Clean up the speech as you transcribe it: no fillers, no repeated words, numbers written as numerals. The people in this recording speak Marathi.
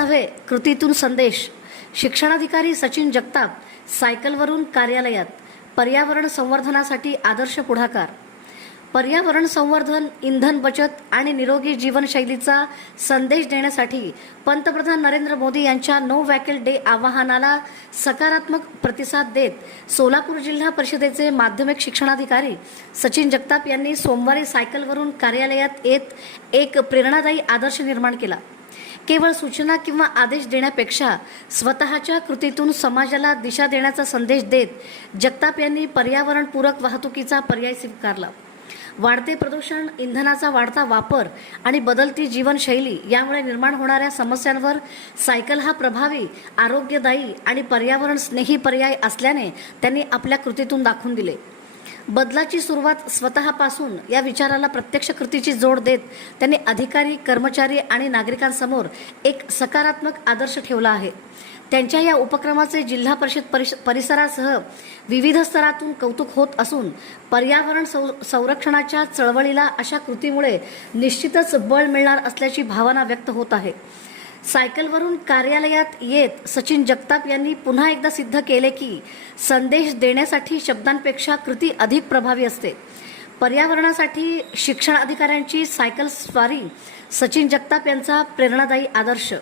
नव्हे, कृतीतून संदेश. शिक्षणाधिकारी सचिन जगताप सायकलवरून कार्यालयात. पर्यावरण संवर्धनासाठी आदर्श पुढाकार. पर्यावरण संवर्धन, इंधन बचत आणि निरोगी जीवनशैलीचा संदेश देण्यासाठी पंतप्रधान नरेंद्र मोदी यांच्या नो व्हेकल डे आवाहनाला सकारात्मक प्रतिसाद देत सोलापूर जिल्हा परिषदेचे माध्यमिक शिक्षणाधिकारी सचिन जगताप यांनी सोमवारी सायकलवरून कार्यालयात येत एक प्रेरणादायी आदर्श निर्माण केला. केवळ सूचना किंवा आदेश देण्यापेक्षा स्वतःच्या कृतीतून समाजाला दिशा देण्याचा संदेश देत जगताप यांनी पर्यावरणपूरक वाहतुकीचा पर्याय स्वीकारला. वाढते प्रदूषण, इंधनाचा वाढता वापर आणि बदलती जीवनशैली यामुळे निर्माण होणाऱ्या समस्यांवर सायकल हा प्रभावी, आरोग्यदायी आणि पर्यावरण स्नेही पर्याय असल्याने त्यांनी आपल्या कृतीतून दाखवून दिले. बदलाची सुरुवात स्वतःपासून या विचाराला प्रत्यक्ष कृतीची जोड देत त्यांनी अधिकारी, कर्मचारी आणि नागरिकांसमोर एक सकारात्मक आदर्श ठेवला आहे. त्यांच्या या उपक्रमाचे जिल्हा परिषद परिसरासह विविध स्तरातून कौतुक होत असून पर्यावरण संरक्षणाच्या चळवळीला अशा कृतीमुळे निश्चितच बळ मिळणार असल्याची भावना व्यक्त होत आहे. सायकलवरून कार्यालयात येत सचिन जगताप यांनी पुन्हा एकदा सिद्ध केले की संदेश देण्यासाठी शब्दांपेक्षा कृती अधिक प्रभावी असते. पर्यावरणासाठी शिक्षण अधिकाऱ्यांची सायकल स्वारी, सचिन जगताप यांचा प्रेरणादायी आदर्श.